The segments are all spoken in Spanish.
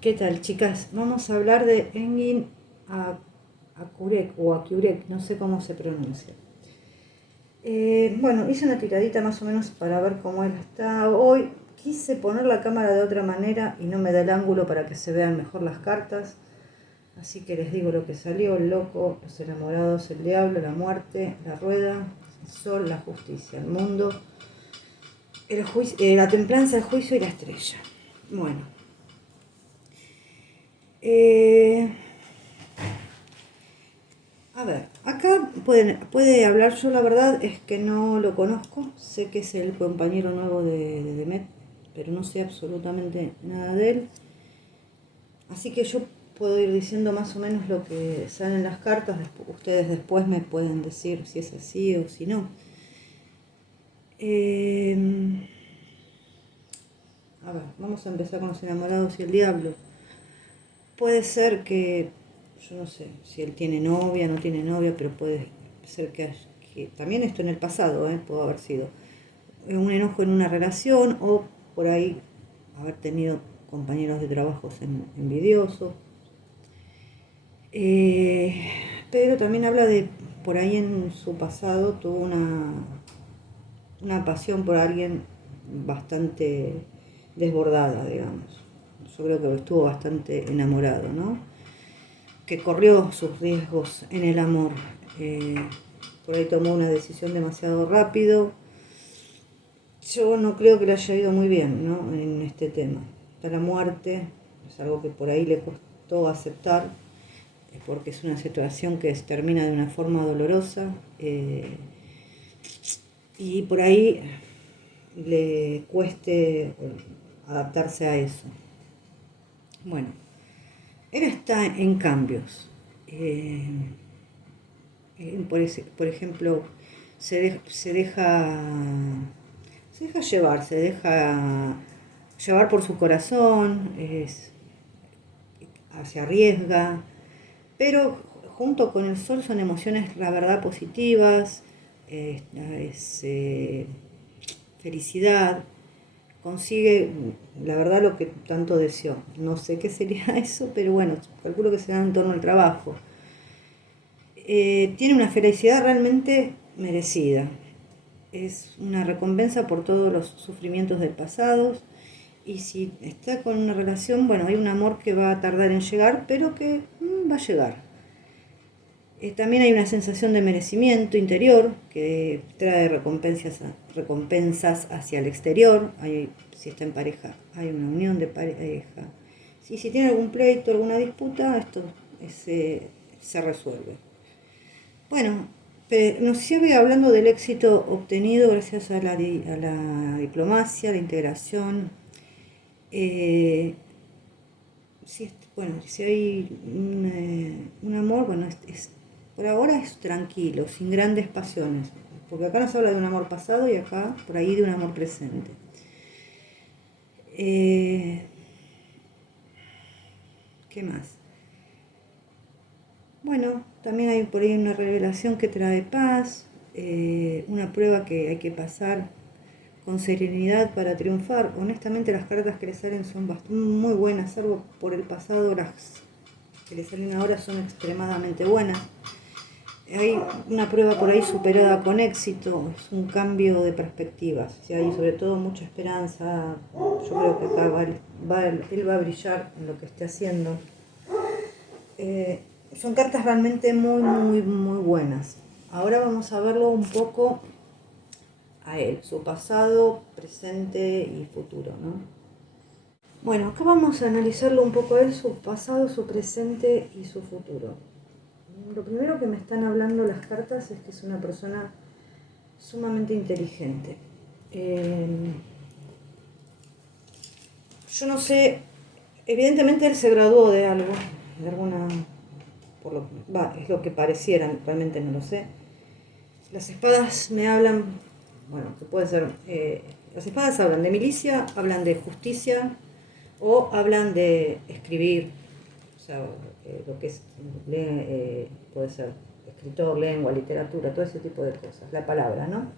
¿Qué tal, chicas? Vamos a hablar de Engin Akurek o Akurek, no sé cómo se pronuncia. Bueno, hice una tiradita más o menos para ver cómo él está hoy. Quise poner la cámara de otra manera y no me da el ángulo para que se vean mejor las cartas. Así que les digo lo que salió: el loco, los enamorados, el diablo, la muerte, la rueda, el sol, la justicia, el mundo, la templanza, el juicio y la estrella. Bueno. Eh, A ver, acá puede hablar. Yo la verdad es que no lo conozco, sé que es el compañero nuevo de Demet, pero no sé absolutamente nada de él. Así que yo puedo ir diciendo más o menos lo que salen las cartas, ustedes después me pueden decir si es así o si no. Eh, a ver, vamos a empezar con los enamorados y el diablo. Puede ser que, yo no sé si él tiene novia, no tiene novia, pero puede ser que también esto en el pasado, pudo haber sido un enojo en una relación o por ahí haber tenido compañeros de trabajos envidiosos. Eh, pero también habla de, por ahí en su pasado tuvo una pasión por alguien bastante desbordada, digamos. Yo creo que estuvo bastante enamorado, ¿no? Que corrió sus riesgos en el amor. Eh, por ahí tomó una decisión demasiado rápido. Yo no creo que le haya ido muy bien, ¿no? En este tema. La muerte es algo que por ahí le costó aceptar, porque es una situación que termina de una forma dolorosa, y por ahí le cueste adaptarse a eso. Bueno, él está en cambios. Por ejemplo, se deja llevar, se deja llevar por su corazón, se arriesga, pero junto con el sol son emociones, la verdad, positivas, es felicidad, consigue, la verdad, lo que tanto deseó. No sé qué sería eso, pero bueno, calculo que será en torno al trabajo. Tiene una felicidad realmente merecida. Es una recompensa por todos los sufrimientos del pasado. Y si está con una relación, bueno, hay un amor que va a tardar en llegar, pero que va a llegar. También hay una sensación de merecimiento interior que trae recompensas hacia el exterior. Si está en pareja, hay una unión de pareja. Si tiene algún pleito, alguna disputa, esto se resuelve. Bueno, nos sigue hablando del éxito obtenido gracias a la diplomacia, la integración. Si hay un amor, bueno, por ahora es tranquilo, sin grandes pasiones. Porque acá nos habla de un amor pasado y acá por ahí de un amor presente. ¿Qué más? Bueno, también hay por ahí una revelación que trae paz, una prueba que hay que pasar con serenidad para triunfar. Honestamente, las cartas que le salen son muy buenas, salvo por el pasado, las que le salen ahora son extremadamente buenas. Hay una prueba por ahí superada con éxito, es un cambio de perspectivas, hay sobre todo mucha esperanza. Yo creo que acá él va a brillar en lo que esté haciendo. Son cartas realmente muy, muy, muy buenas. Ahora vamos a verlo un poco a él, su pasado, presente y futuro, ¿no? Bueno, acá vamos a analizarlo un poco a él, su pasado, su presente y su futuro. Lo primero que me están hablando las cartas es que es una persona sumamente inteligente. Yo no sé, evidentemente él se graduó de algo, de alguna, es lo que pareciera, realmente no lo sé. Las espadas me hablan, bueno, que puede ser, las espadas hablan de milicia, hablan de justicia o hablan de escribir, o sea, lo que es, puede ser escritor, lengua, literatura, todo ese tipo de cosas, la palabra, ¿no?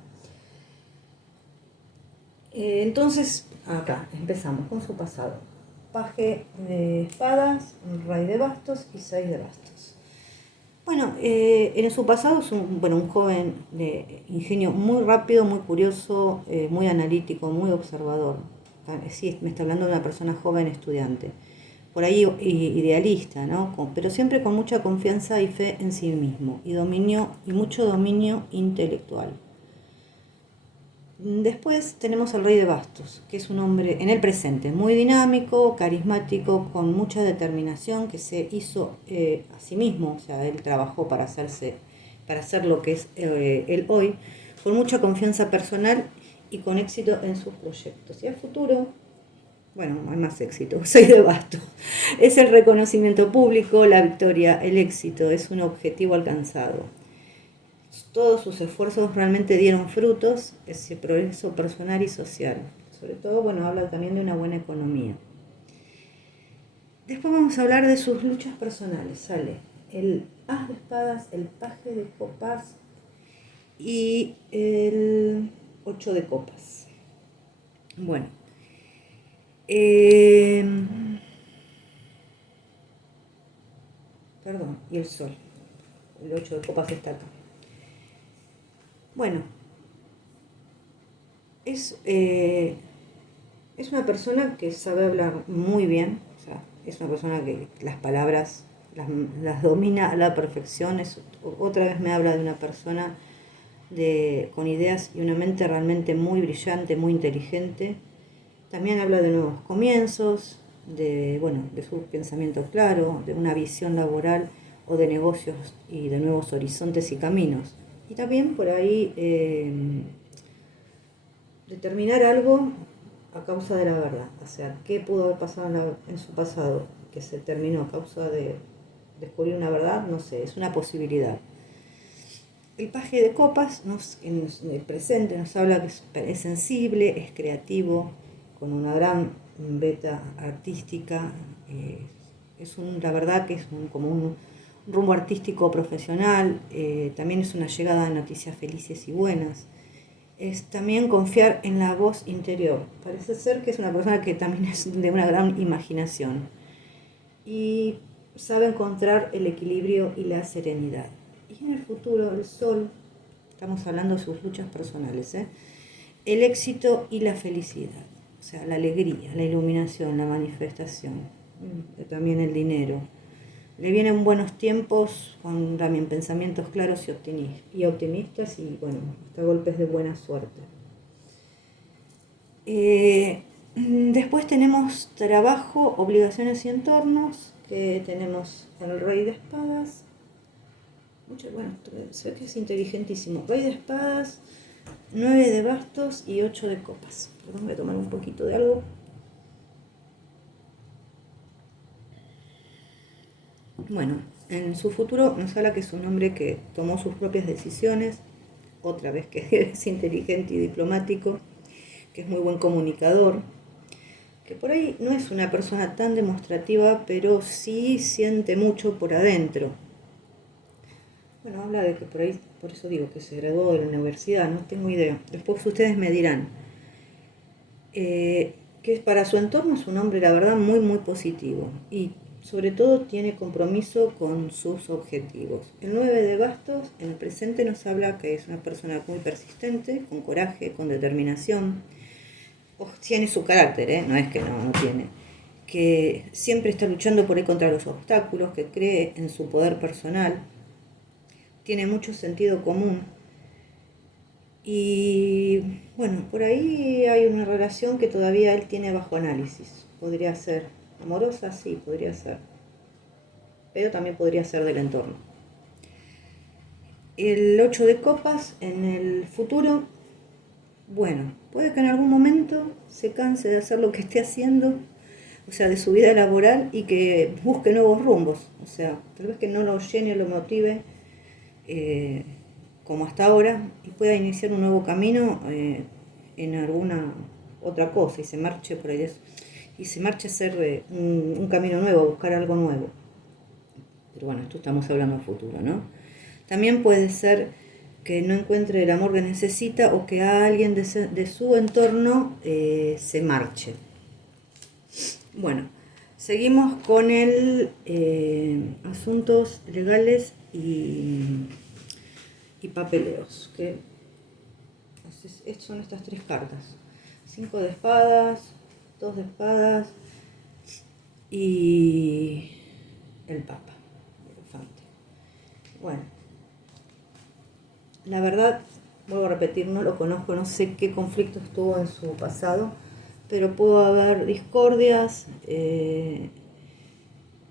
Entonces, acá empezamos con su pasado. paje de espadas, un rey de bastos y 6 de bastos. Bueno, en su pasado es un joven de ingenio muy rápido, muy curioso, muy analítico, muy observador. Sí, me está hablando de una persona joven estudiante. Por ahí idealista, ¿no? Pero siempre con mucha confianza y fe en sí mismo y mucho dominio intelectual. Después tenemos al rey de bastos, que es un hombre en el presente, muy dinámico, carismático, con mucha determinación, que se hizo a sí mismo, o sea, él trabajó para hacer lo que es él hoy, con mucha confianza personal y con éxito en sus proyectos. Y al futuro, bueno, hay más éxito, 6 de bastos. Es el reconocimiento público, la victoria, el éxito, es un objetivo alcanzado. Todos sus esfuerzos realmente dieron frutos, ese progreso personal y social. Sobre todo, bueno, habla también de una buena economía. Después vamos a hablar de sus luchas personales. Sale el as de espadas, el paje de copas y el 8 de copas. Bueno. Perdón, y el sol. El 8 de copas está acá. Bueno, es una persona que sabe hablar muy bien, o sea, es una persona que las palabras las domina a la perfección. Otra vez me habla de una persona con ideas y una mente realmente muy brillante, muy inteligente. También habla de nuevos comienzos, de su pensamiento claro, de una visión laboral o de negocios y de nuevos horizontes y caminos. Y también por ahí determinar algo a causa de la verdad. O sea, ¿qué pudo haber pasado en su pasado que se terminó a causa de descubrir una verdad? No sé, es una posibilidad. El paje de copas en el presente nos habla que es sensible, es creativo, con una gran beta artística. La verdad que es como un rumbo artístico profesional. También es una llegada de noticias felices y buenas. Es también confiar en la voz interior. Parece ser que es una persona que también es de una gran imaginación y sabe encontrar el equilibrio y la serenidad. Y en el futuro, el sol, estamos hablando de sus luchas personales, el éxito y la felicidad, o sea, la alegría, la iluminación, la manifestación, también el dinero. Le vienen buenos tiempos con también pensamientos claros y optimistas y, bueno, hasta golpes de buena suerte. Después tenemos trabajo, obligaciones y entornos, que tenemos el rey de espadas. Se ve que es inteligentísimo. Rey de espadas, 9 de bastos y 8 de copas. Perdón, voy a tomar un poquito de algo. Bueno, en su futuro nos habla que es un hombre que tomó sus propias decisiones, otra vez que es inteligente y diplomático, que es muy buen comunicador, que por ahí no es una persona tan demostrativa, pero sí siente mucho por adentro. Bueno, habla de que por ahí, por eso digo que se graduó de la universidad, no tengo idea. Después ustedes me dirán. Que para su entorno es un hombre, la verdad, muy, muy positivo. Y sobre todo tiene compromiso con sus objetivos. El 9 de bastos en el presente nos habla que es una persona muy persistente, con coraje, con determinación. Tiene su carácter, no es que no tiene. Que siempre está luchando por ahí contra los obstáculos, que cree en su poder personal. Tiene mucho sentido común. Y bueno, por ahí hay una relación que todavía él tiene bajo análisis. Podría ser amorosa, sí, podría ser. Pero también podría ser del entorno. El 8 de copas en el futuro, bueno, puede que en algún momento se canse de hacer lo que esté haciendo, o sea, de su vida laboral y que busque nuevos rumbos. O sea, tal vez que no lo llene o lo motive como hasta ahora y pueda iniciar un nuevo camino en alguna otra cosa y se marche por ahí y se marche a hacer un camino nuevo, a buscar algo nuevo. Pero bueno, esto estamos hablando del futuro, ¿no? También puede ser que no encuentre el amor que necesita o que a alguien de su entorno se marche. Bueno, Seguimos con el asuntos legales y papeleos, que son estas tres cartas. 5 de espadas, 2 de espadas y el Papa, el elefante. Bueno, la verdad, vuelvo a repetir, no lo conozco, no sé qué conflictos tuvo en su pasado, pero pudo haber discordias,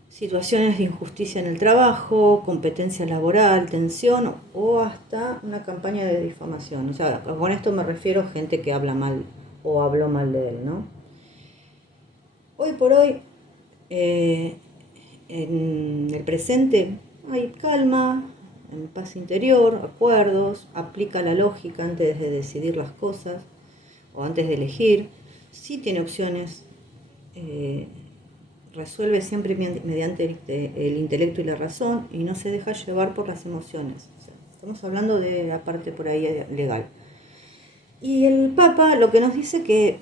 situaciones de injusticia en el trabajo, competencia laboral, tensión o hasta una campaña de difamación. O sea, con esto me refiero a gente que habla mal o habló mal de él, ¿no? Hoy por hoy, en el presente hay calma, en paz interior, acuerdos, aplica la lógica antes de decidir las cosas o antes de elegir, sí tiene opciones, resuelve siempre mediante el intelecto y la razón y no se deja llevar por las emociones. O sea, estamos hablando de la parte por ahí legal. Y el Papa lo que nos dice que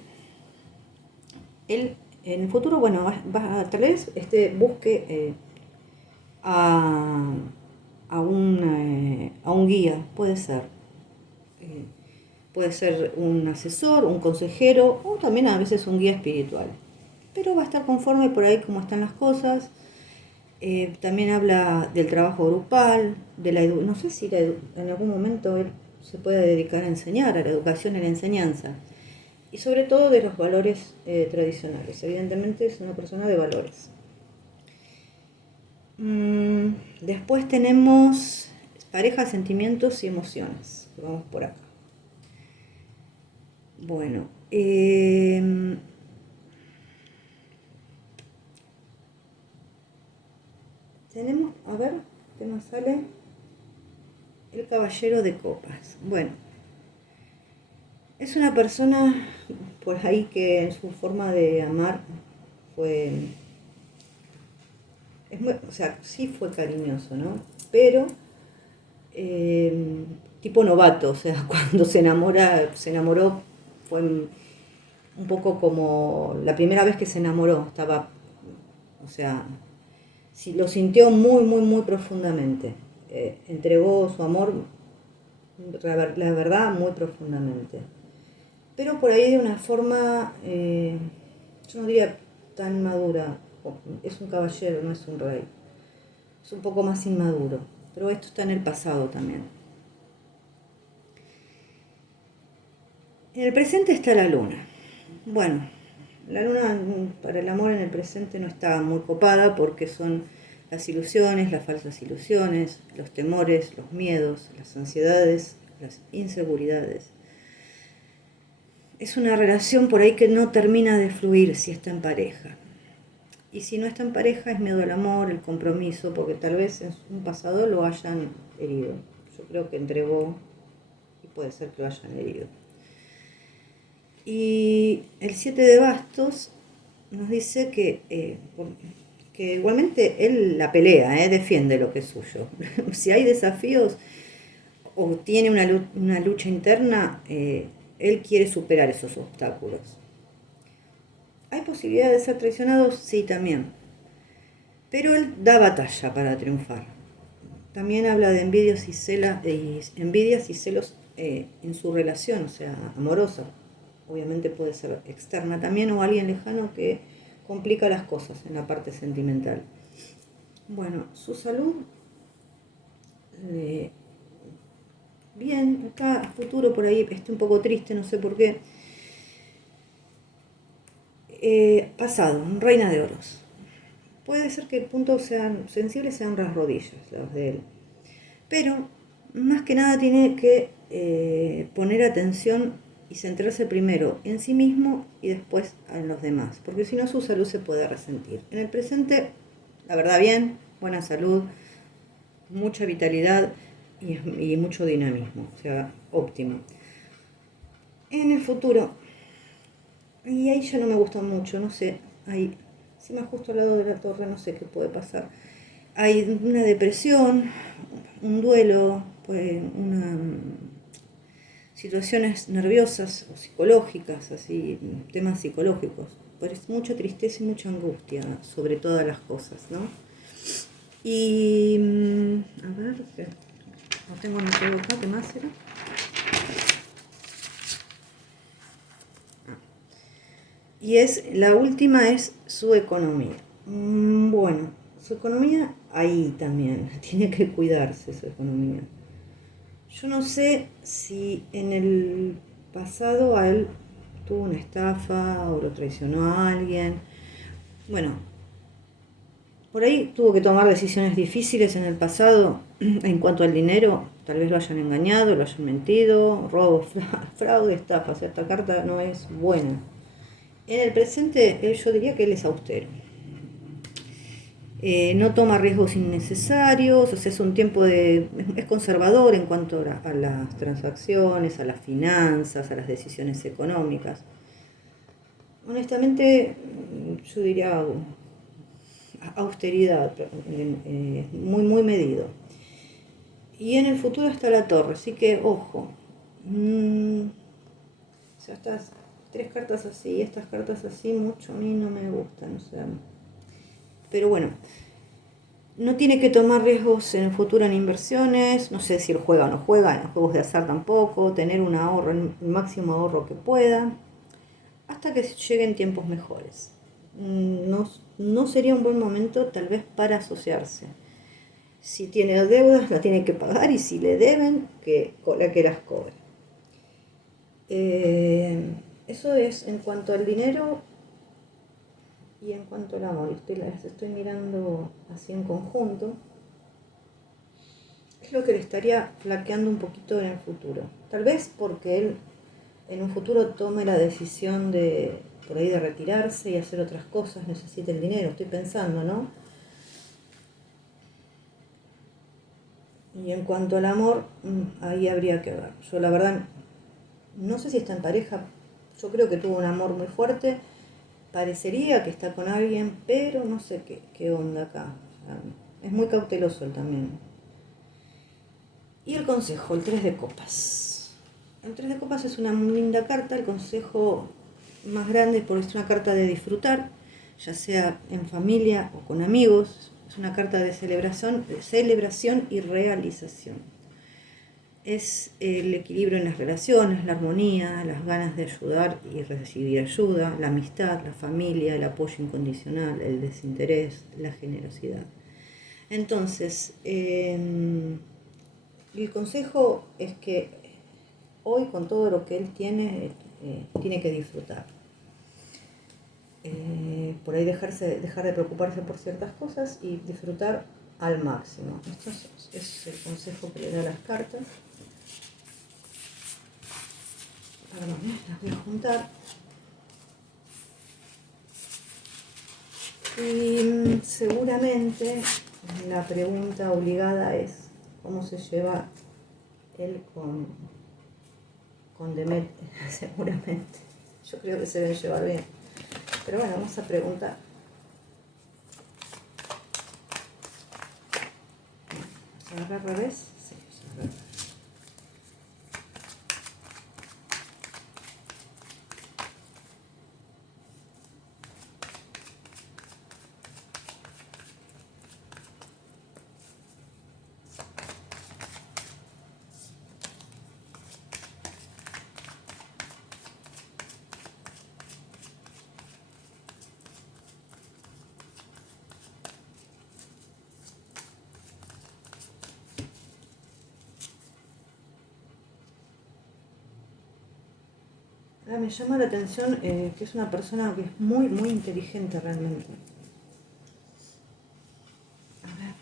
él en el futuro, bueno, tal vez busque a, a un guía, puede ser. Puede ser un asesor, un consejero o también a veces un guía espiritual. Pero va a estar conforme por ahí como están las cosas. También habla del trabajo grupal, de no sé si en algún momento él se puede dedicar a enseñar, a la educación y la enseñanza. Y sobre todo de los valores tradicionales. Evidentemente es una persona de valores. Después tenemos pareja, sentimientos y emociones. Vamos por acá. Bueno, tenemos, a ver, ¿qué nos sale? El caballero de copas. Bueno, es una persona por ahí que en su forma de amar fue, o sea, sí fue cariñoso, ¿no? Pero tipo novato, o sea, cuando se enamoró, fue un poco como la primera vez que se enamoró, estaba, o sea, lo sintió muy, muy, muy profundamente. Entregó su amor, la verdad, muy profundamente. Pero por ahí de una forma, yo no diría tan madura. Es un caballero, no es un rey. Es un poco más inmaduro. Pero esto está en el pasado también. En el presente está la luna. Bueno, la luna para el amor en el presente no está muy copada porque son las ilusiones, las falsas ilusiones, los temores, los miedos, las ansiedades, las inseguridades. Es una relación por ahí que no termina de fluir si está en pareja. Y si no está en pareja es miedo al amor, el compromiso, porque tal vez en un pasado lo hayan herido. Yo creo que entregó y puede ser que lo hayan herido. Y el 7 de bastos nos dice que igualmente él la pelea, defiende lo que es suyo. Si hay desafíos o tiene una lucha interna, él quiere superar esos obstáculos. ¿Hay posibilidad de ser traicionado? Sí, también. Pero él da batalla para triunfar. También habla de envidias y celos en su relación, o sea, amorosa. Obviamente puede ser externa también o alguien lejano que complica las cosas en la parte sentimental. Bueno, su salud, bien, acá futuro por ahí está un poco triste, no sé por qué. Pasado, reina de oros. Puede ser que el punto sensibles sean las rodillas, las de él. Pero más que nada tiene que poner atención y centrarse primero en sí mismo y después en los demás, porque si no su salud se puede resentir. En el presente, la verdad bien, buena salud, mucha vitalidad y mucho dinamismo, o sea, óptima. En el futuro, y ahí ya no me gusta mucho, no sé, ahí, encima justo al lado de la torre, no sé qué puede pasar. Hay una depresión, un duelo, pues situaciones nerviosas o psicológicas, así, temas psicológicos. pues mucha tristeza y mucha angustia sobre todas las cosas, ¿no? Y a ver, no tengo anotado acá, ¿qué más era? Y la última es su economía. Bueno, su economía ahí también, tiene que cuidarse su economía. Yo no sé si en el pasado a él tuvo una estafa o lo traicionó a alguien. Bueno, por ahí tuvo que tomar decisiones difíciles en el pasado en cuanto al dinero. Tal vez lo hayan engañado, lo hayan mentido, robo, fraude, estafa. O sea, esta carta no es buena. En el presente yo diría que él es austero. No toma riesgos innecesarios, o sea, es conservador en cuanto a las transacciones, a las finanzas, a las decisiones económicas. Honestamente, yo diría austeridad, muy, muy medido. Y en el futuro está la torre, así que ojo. O sea, estas tres cartas así, estas cartas así, mucho a mí no me gustan, o sea. Pero bueno, no tiene que tomar riesgos en el futuro en inversiones, no sé si él juega o no juega, en juegos de azar tampoco, tener un ahorro, el máximo ahorro que pueda, hasta que lleguen tiempos mejores. No sería un buen momento tal vez para asociarse. Si tiene deudas, las tiene que pagar y si le deben, que las cobre. Eso es en cuanto al dinero y en cuanto al amor. Las estoy mirando así en conjunto. Es lo que le estaría flaqueando un poquito en el futuro. Tal vez porque él en un futuro tome la decisión de por ahí de retirarse y hacer otras cosas, necesita el dinero, estoy pensando, ¿no? Y en cuanto al amor, ahí habría que ver. Yo la verdad no sé si está en pareja, yo creo que tuvo un amor muy fuerte, parecería que está con alguien, pero no sé qué onda acá. O sea, es muy cauteloso él también. Y el consejo, el 3 de copas. El 3 de copas es una muy linda carta, el consejo más grande porque es una carta de disfrutar, ya sea en familia o con amigos. Es una carta de celebración y realización. Es el equilibrio en las relaciones, la armonía, las ganas de ayudar y recibir ayuda, la amistad, la familia, el apoyo incondicional, el desinterés, la generosidad. Entonces, el consejo es que hoy con todo lo que él tiene que disfrutar. Por ahí dejar de preocuparse por ciertas cosas y disfrutar al máximo. Esto es el consejo que le da las cartas. Perdón, las voy a juntar. Y seguramente la pregunta obligada es cómo se lleva él con Demet, seguramente. Yo creo que se deben llevar bien. Pero bueno, vamos a preguntar. ¿Vamos a agarrar al revés? Sí, vamos a agarrar. Ahora me llama la atención que es una persona que es muy, muy inteligente realmente. A ver.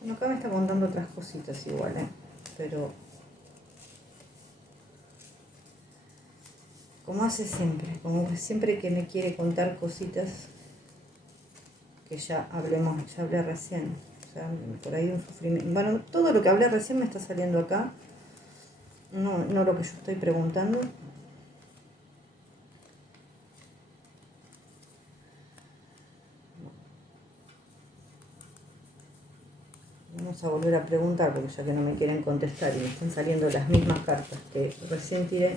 Bueno, acá me está contando otras cositas igual, pero como hace siempre, como siempre que me quiere contar cositas que ya hablé recién. O sea, por ahí un sufrimiento. Bueno, todo lo que hablé recién me está saliendo acá. No lo que yo estoy preguntando. Vamos a volver a preguntar, porque ya que no me quieren contestar y me están saliendo las mismas cartas que recién tiré,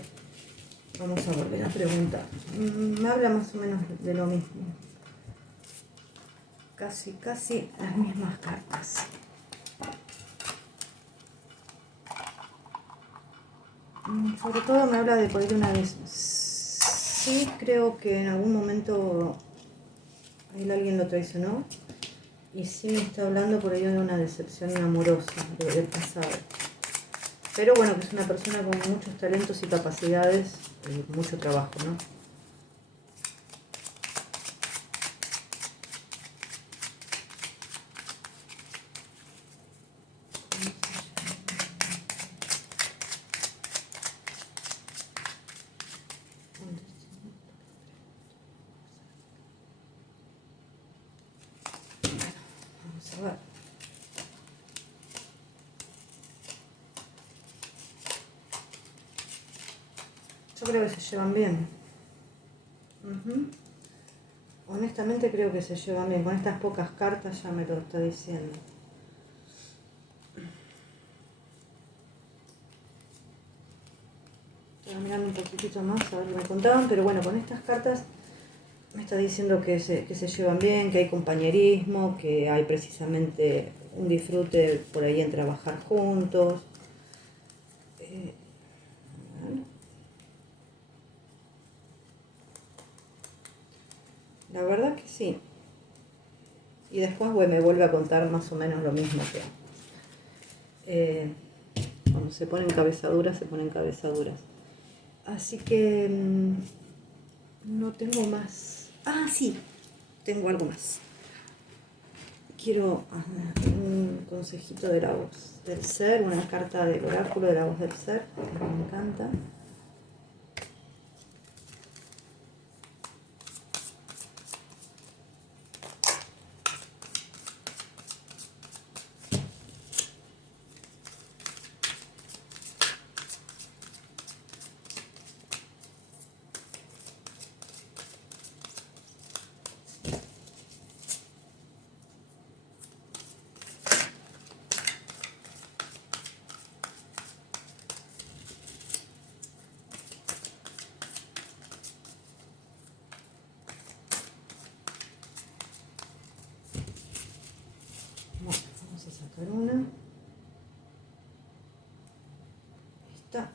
vamos a volver a preguntar. Me habla más o menos de lo mismo. Casi las mismas cartas. Sobre todo me habla de por ahí de una vez. Sí, creo que en algún momento alguien lo traicionó. Y sí me está hablando por ahí de una decepción amorosa del pasado. Pero bueno, que es una persona con muchos talentos y capacidades, mucho trabajo, ¿no? Vamos a ver. Yo creo que se llevan bien. Honestamente creo que se llevan bien. Con estas pocas cartas ya me lo está diciendo. Estaba mirando un poquitito más a ver qué me contaban, pero bueno, con estas cartas me está diciendo que se llevan bien, que hay compañerismo, que hay precisamente un disfrute por ahí en trabajar juntos. La verdad que sí. Y después me vuelve a contar más o menos lo mismo que cuando se ponen cabezaduras, se ponen cabezaduras. Así que no tengo más. Ah, sí, tengo algo más. Quiero un consejito de la voz del ser, una carta del oráculo de la voz del ser, que me encanta. Bueno, vamos a sacar una. Esta.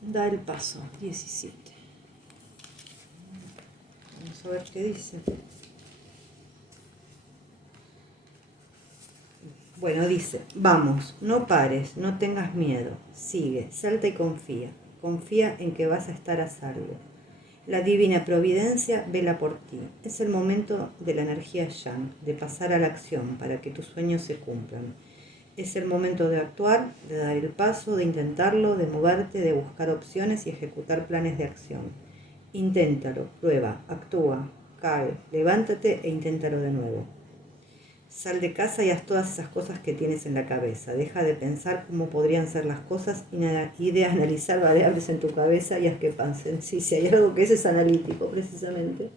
Da el paso, 17. Vamos a ver qué dice. Bueno, dice, vamos, no pares, no tengas miedo, sigue, salta y confía. Confía en que vas a estar a salvo. La divina providencia vela por ti. Es el momento de la energía yang, de pasar a la acción para que tus sueños se cumplan. Es el momento de actuar, de dar el paso, de intentarlo, de moverte, de buscar opciones y ejecutar planes de acción. Inténtalo, prueba, actúa, cae, levántate e inténtalo de nuevo. Sal de casa y haz todas esas cosas que tienes en la cabeza. Deja de pensar cómo podrían ser las cosas y de analizar variables en tu cabeza y haz que pasen. Sí, si hay algo que es analítico, precisamente.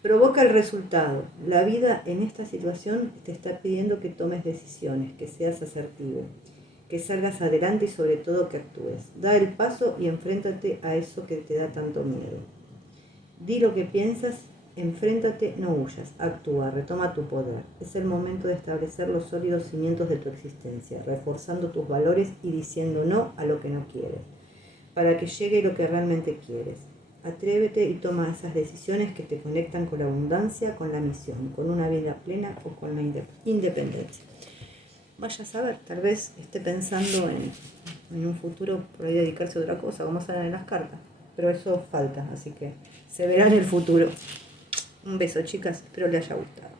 Provoca el resultado. La vida en esta situación te está pidiendo que tomes decisiones, que seas asertivo, que salgas adelante y sobre todo que actúes. Da el paso y enfréntate a eso que te da tanto miedo. Di lo que piensas. Enfréntate, no huyas, actúa, retoma tu poder. Es el momento de establecer los sólidos cimientos de tu existencia, reforzando tus valores y diciendo no a lo que no quieres, para que llegue lo que realmente quieres. Atrévete y toma esas decisiones que te conectan con la abundancia, con la misión, con una vida plena o con la independencia. Vaya a saber, tal vez esté pensando en un futuro por ahí dedicarse a otra cosa, como salen en las cartas, pero eso falta, así que se verá en el futuro. Un beso, chicas, espero les haya gustado.